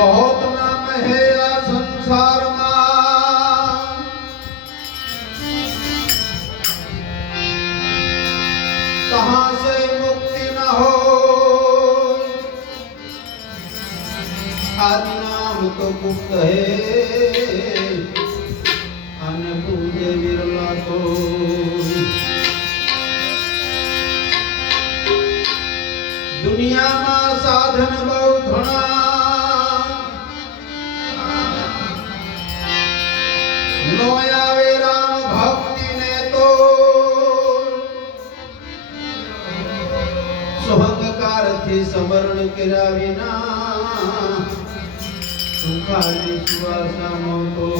बहुत नाम है आ संसार में कहां से मुक्ति न हो आदि नाम तो गुप्त है अन पूजे विरला को दुनिया में साधन बहुत घना लोयावे राम भक्ति ने तो सुहंकार थी समरण किया विना सुखाली सुवासा मोतो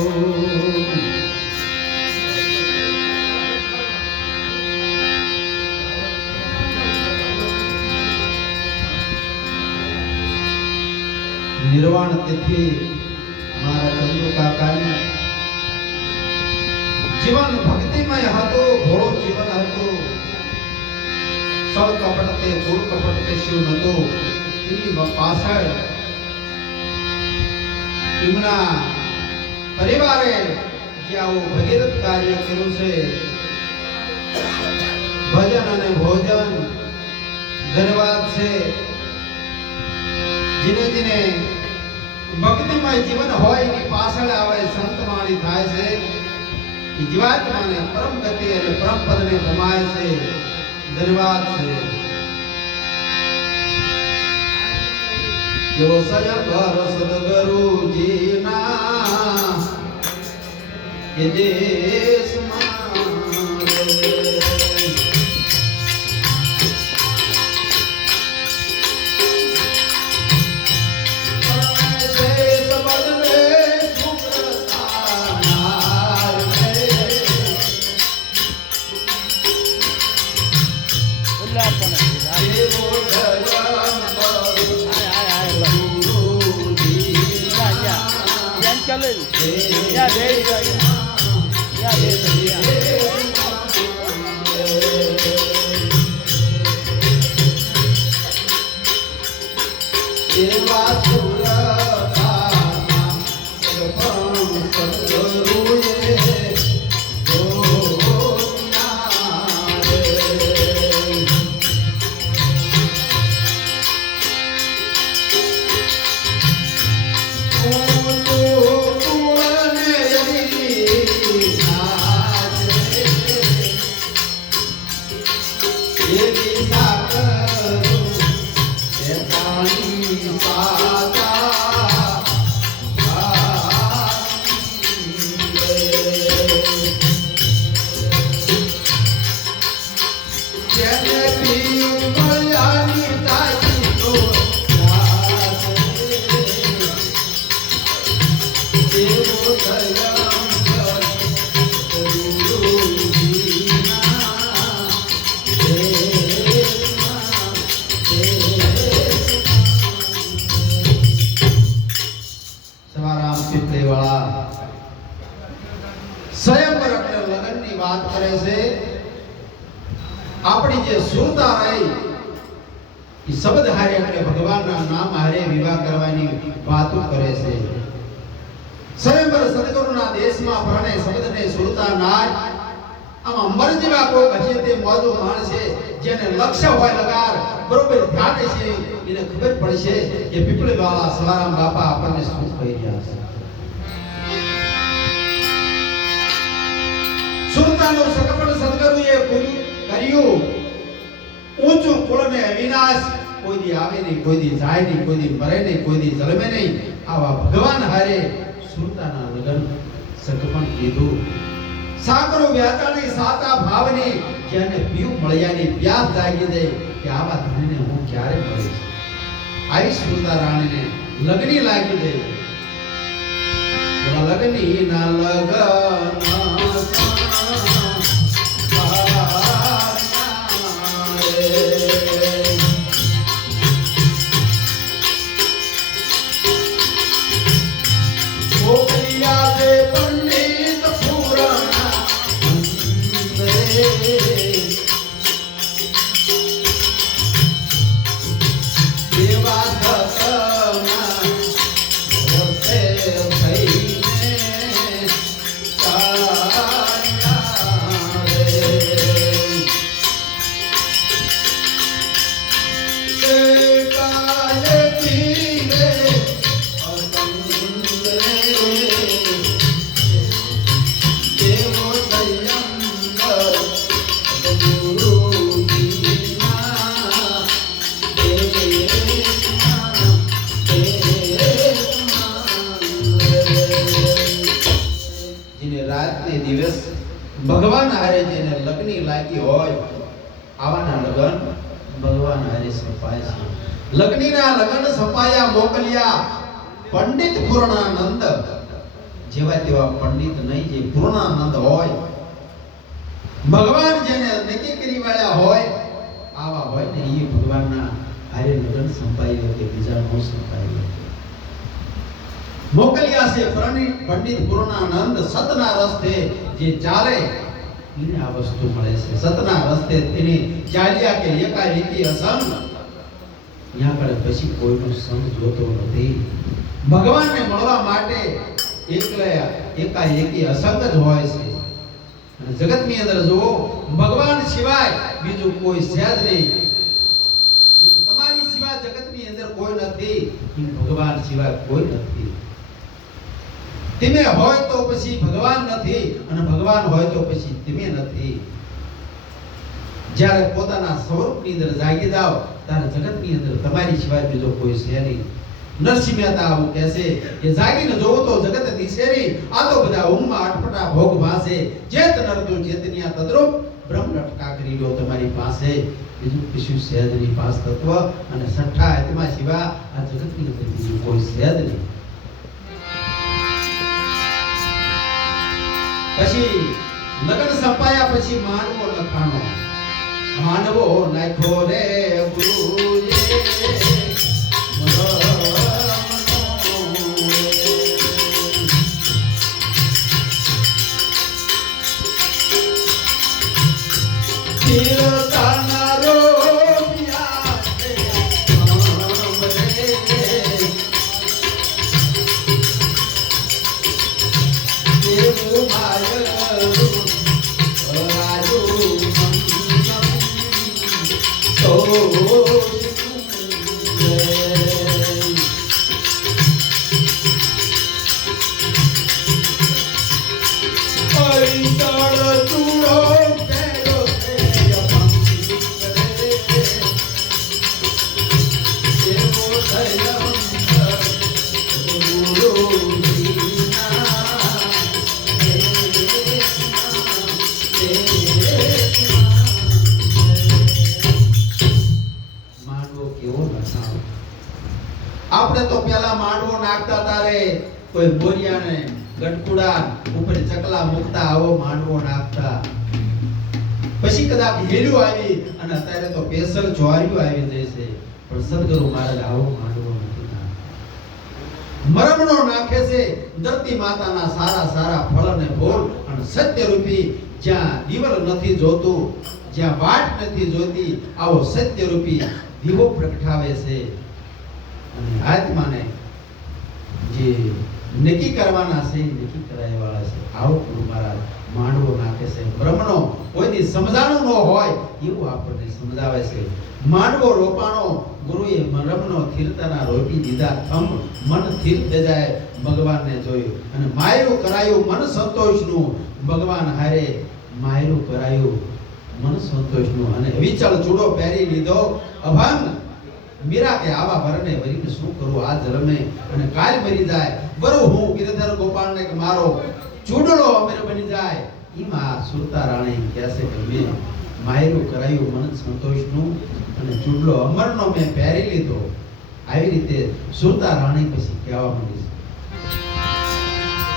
निर्वाण तिथि हमारा चंद्र काका जीवन भक्तिमय હતો ઘોડો જીવન હતો સળ કપટ તે ગુણ કપટ તે શિવ નતો એની પાછળ એમના પરિવારે જે આવું ભગીરથ કાર્ય કર્યું છે ભજન અને ભોજન ધન્યવાદ છે જીને જીને ભક્તિમય જીવન હોય એની પાછળ આવે સંતવાણી થાય છે जीवात्मा ने परम गति और परम पद ने कमाए से धन्यवाद से जो सयंवर सदगुरु जी ना ये देश વાત કરે છે આપણી જે સુરતા રહી એ શબ્દ હારે આપણે ભગવાનના નામ હારે વિવાહ કરવાની વાતો કરે છે સ્વયંવર સદગુરુના દેશમાં પરણે શબ્દને સુરતા નાય આમ અમર જેવા કોઈ હશે તે મોજો માણસે જેને લક્ષ્ય હોય લગાર બરોબર ધ્યાન છે એને ખબર પડશે કે પીપળી વાળા સવારામ બાપા આપણને શું કહી રહ્યા છે સુરતાનો સકપટ સદગુરુએ કર્યું ઊંચું કુળને અવિનાશ કોઈ દી આવે નહીં કોઈ દી જાય નહીં કોઈ દી મરે નહીં કોઈ દી જન્મે નહીં આવા ભગવાન હારે સુરતાના લગન સકપણ કીધું સાકરો વ્યાચાની સાતા ભાવની જેને પીવું મળ્યાની પ્યાસ જાગી દે કે આવા ધણીને હું ક્યારે મળીશ આવી સુરતા રાણીને લગની લાગી દે એવા લગની ના લગન જેને લગ્ની લાગી હોય આવાના લગ્ન ભગવાન હારે સંપાય છે. લગ્નના લગ્ન સંપાયા મોકલ્યા પંડિત પૂર્ણાનંદ, જેવા તેવા પંડિત નહીં, જે પૂર્ણાનંદ હોય, ભગવાન જેને નક્કી કરી વાળા હોય આવા હોય ને એ ભગવાનના હારે લગ્ન સંપાય કે બીજા નો સંપાય. મોકલ્યા છે પંડિત પૂર્ણાનંદ, સતના રસ્તે જે ચાલે એને આ વસ્તુ મળે છે. સતના રસ્તે તેને ચાલ્યા કે એકાએકી અસંગ, ત્યાં કડે પછી કોઈનો સંગ જોતો નથી. ભગવાનને મળવા માટે એકાએકી અસંગ જ હોય છે. અને જગતની અંદર જુઓ, ભગવાન સિવાય બીજું કોઈ છે જ નહીં. જેમ તમારી સિવાય જગતની અંદર કોઈ નથી, એમ ભગવાન સિવાય કોઈ નથી. તમે હોય તો પછી ભગવાન નથી, અને ભગવાન હોય તો પછી તમે નથી. જ્યારે પોતાના સ્વરૂપની અંદર જાગી જાવ ત્યારે જગતની અંદર તમારી સિવાય બીજો કોઈ છે નહીં. નરસિંહ મહેતા આવું કહે છે કે જાગીને જોવો તો જગત દિશે નહીં, આ તો બધા ઊંઘમાં અટપટા ભોગ ભાસે. ચેત નરતું ચેતનિયા તદ્રુપ બ્રહ્મ લટકા કરી લો તમારી પાસે. બીજું કશું છે જ નહીં. પાંચ તત્વ અને છઠ્ઠા આત્મા સિવાય આ જગતની અંદર બીજું કોઈ છે જ નહીં. પછી લગ્ન સંપાયા પછી માનવો લખાણો, માનવો નાખ્યો રે ગુરુજી આપણે તો પેલા માંડવો નાખતા તારે કોઈ બોરિયાને ગટકુડા ઉપર ચકલા મૂકતા, આવો માંડવો નાખતા. પછી કદાચ હેલ્યું આવી અને અત્યારે તો પેસલ જ્વારીઓ આવી જાય છે. પણ સદગુરુ મહારાજ આવો માંડવો નથી નાખતા. મરમનો નાખે છે ધરતી માતાના સારા સારા ફળ અને ફૂલ, અને સત્ય રૂપી જ્યાં દીવલ નથી જોતું, જ્યાં વાટ નથી જોતી, આવો સત્ય રૂપી દીવો પ્રગટાવે છે. અને આત્માને જે નક્કી કરવાના છે, નક્કી કરાય વાળા છે. આવો ગુરુ મહારાજ માંડવો નાખે છે. બ્રહ્મનો કોઈની સમજાણું ન હોય એવું આપણને સમજાવે છે. માંડવો રોપાણો ગુરુએ બ્રહ્મનો થીરતાના રોપી દીધા. મન થીર થઈ જાય ભગવાનને જોયું, અને માયરું કરાયું મન સંતોષનું. ભગવાન હારે માયરું કરાયું મન સંતોષનું. અને વિચળ ચૂડો પહેરી લીધો અભંગ. મીરા કે આવા વરને વરીને શું કરું આ જન્મે, અને કાલ મરી જાય વરુ હું ગિરધર ગોપાળને કે મારો ચૂડલો અમીર બની જાય. એમાં સુરતા રાણી કહે છે કે મેં માયરું કરાયું મન સંતોષનું, અને ચૂડલો અમરનો મેં પહેરી લીધો. આવી રીતે સુરતા રાણી પછી કહેવા માંડી છે.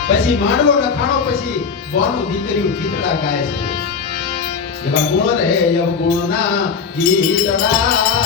પછી માંડવો નખાણો પછી બોનું દીકરીઓ ગીતડા ગાય છે. એવા ગુણ રે અવગુણના ગીતડા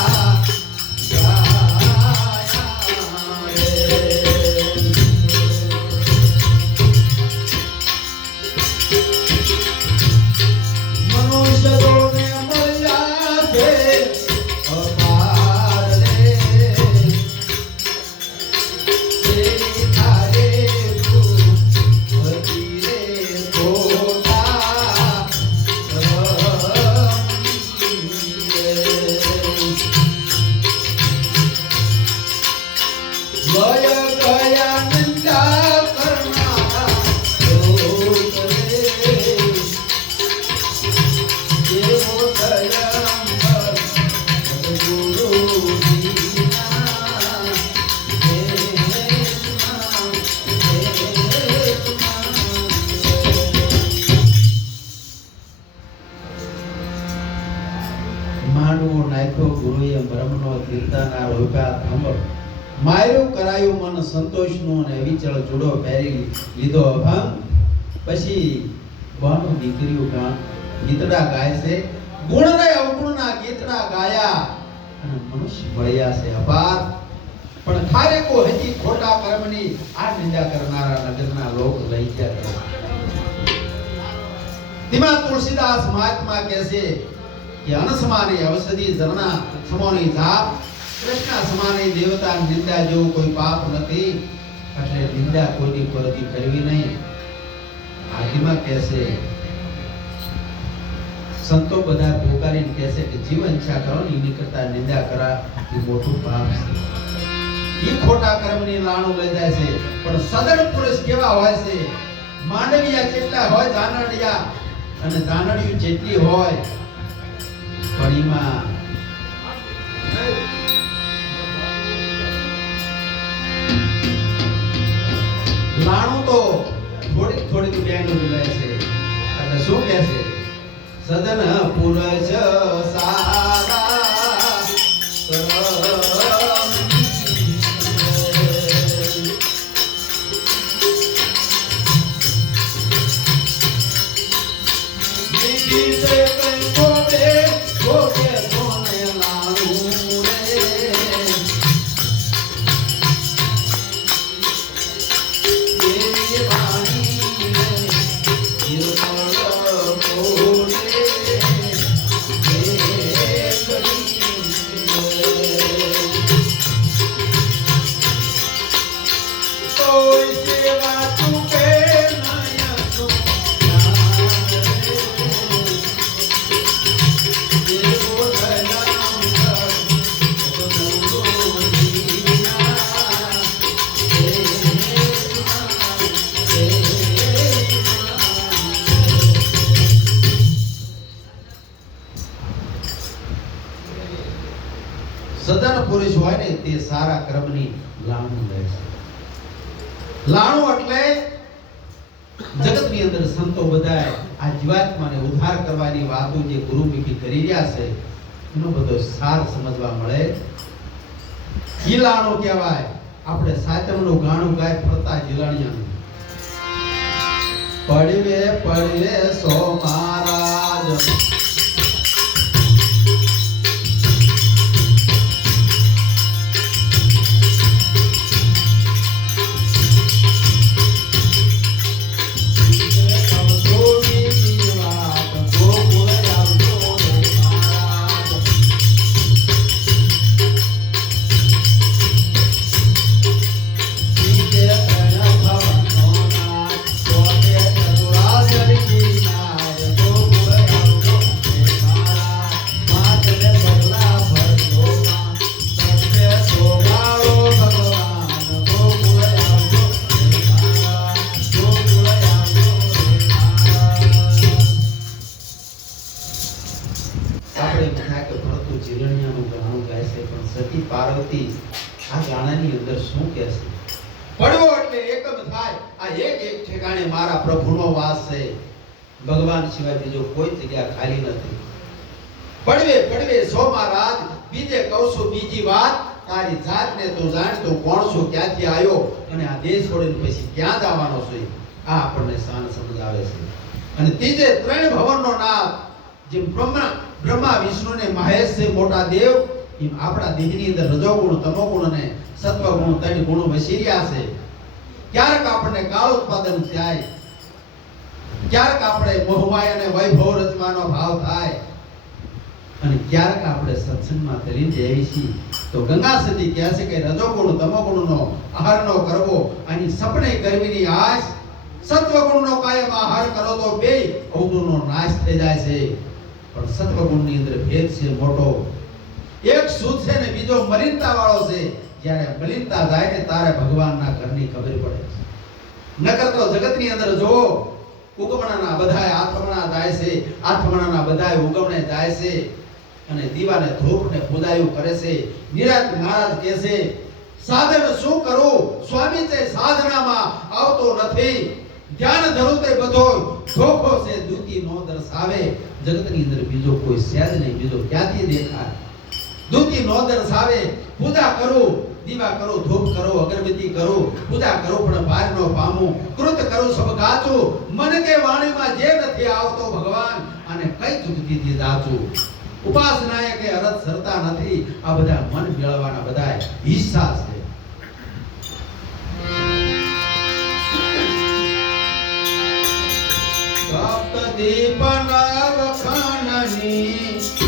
માંડવો નાખ્યો ગુરુએ બ્રહ્મનો તીર્થાના રોપ્યા થંભ માર્યું કરાયું મન સંતોષનું અને વિચળ જુડો પહેરી લીધો અભંગ પછી બહુ દીકરીઓ ગીતડા ગાય છે ગુણ રે અવગુણના ગીતડા ગાયા અને મનુષ્ય મળ્યા છે અપાર પણ ખારે કો હજી ખોટા કર્મની આ નિંદા કરનારા નગરના લોક લઈ ગયા કરે ધીમા તુલસીદાસ મહાત્મા કહે છે કે અનસમાને ઔષધિ ઝરણા સમોની જાપ કૃષ્ણ સમાને દેવતા નિંદા જેવું કોઈ પાપ નથી એટલે નિંદા કોઈની પરથી કરવી નહીં આદિમાં કહે છે સંતો બધા પોકારીને કહે છે કે જીવન ઈચ્છા કરો ને એની કરતા નિંદા કરા એ મોટું પાપ છે એ ખોટા કર્મની લાણું લઈ જાય છે પણ સદન પુરુષ કેવા હોય છે માંડવિયા જેટલા હોય જાનડિયા અને જાનડિયું જેટલી હોય પણ એમાં લાણું તો થોડીક થોડીક બેનું લે છે એટલે શું કહે છે સદન પુરુષ સારા સદન પુરુષ હોય ને તે સારા કર્મની લાણું લે છે લાણું એટલે જગતની અંદર સંતો બધા આ જીવાત્માને ઉદ્ધાર કરવાની વાતો જે ગુરુમુખી કરી રહ્યા છે એનો બધો સાર સમજવા મળે ઈ લાણું કહેવાય આપણે સાતમનું ગાણું ગાય ફરતા જીલાણિયાનું પડવે પડવે સો મહારાજ પાર્વતી આ ગાણાની અંદર શું કહે છે પડવો એટલે એકમ થાય આ એક એક ઠેકાણે મારા પ્રભુનો વાસ છે ભગવાન સિવાય બીજો કોઈ જગ્યા ખાલી નથી પડવે પડવે સો મહારાજ બીજે કહું છું બીજી વાત તારી જાતને તો જાણ તો કોણ છું ક્યાંથી આવ્યો અને આ દેશ છોડીને પછી ક્યાં જવાનો છે આ આપણને શાન સમજાવે છે અને ત્રીજે ત્રણ ભવનનો નાથ જેમ બ્રહ્મા વિષ્ણુ ને મહેશ છે મોટા દેવ એમ આપણા દેહની અંદર રજોગુણ તમોગુણ અને સત્વગુણ ત્રણ ગુણો વસી રહ્યા છે ક્યારેક આપણને કાળ ઉત્પાદન થાય ક્યારેક આપણે મોહમાય અને વૈભવ રચવાનો ભાવ થાય અને ક્યારેક આપણે સત્સંગમાં તરીને જઈએ છીએ તો ગંગા સતી કહે છે કે રજોગુણ તમોગુણનો આહાર ન કરવો અને સપને કરવીની આશ સત્વગુણનો કાયમ આહાર કરો તો બે અવગુણનો નાશ થઈ જાય છે પણ સત્વગુણની અંદર ભેદ છે મોટો એક શુદ્ધ છે ને બીજો મલિનતા વાળો છે જ્યારે મલિનતા જાય ને તારે ભગવાનના ઘરની ખબર પડે નકર તો જગતની અંદર જો ઉગમણાના બધાય આત્મણા જાય છે આત્મણાના બધાય ઉગમણે જાય છે અને દીવાને ધૂપને પૂજાયું કરે છે નિરાત મહારાજ કહે છે સાધન શું કરું સ્વામી તે સાધનામાં આવતો નથી ધ્યાન ધરું તે બધો ધોખો છે દૂતી નો દર્શાવે જગતની અંદર બીજો કોઈ સેજ નહીં બીજો ક્યાંથી દેખાય દૂતી નો દર્શાવે પૂજા કરું દીવા કરો ધૂપ કરો અગરબત્તી કરો પૂજા કરો પણ બહાર નો પામું કૃત કરું સબ ગાચું મન કે વાણીમાં જે નથી આવતો ભગવાન અને કઈ ચૂકતીથી જાચું ઉપાસનાએ કે અરજ સરતા નથી આ બધા મન મેળવવાના બધા હિસ્સા છે સપ્ત દીપના વખાણની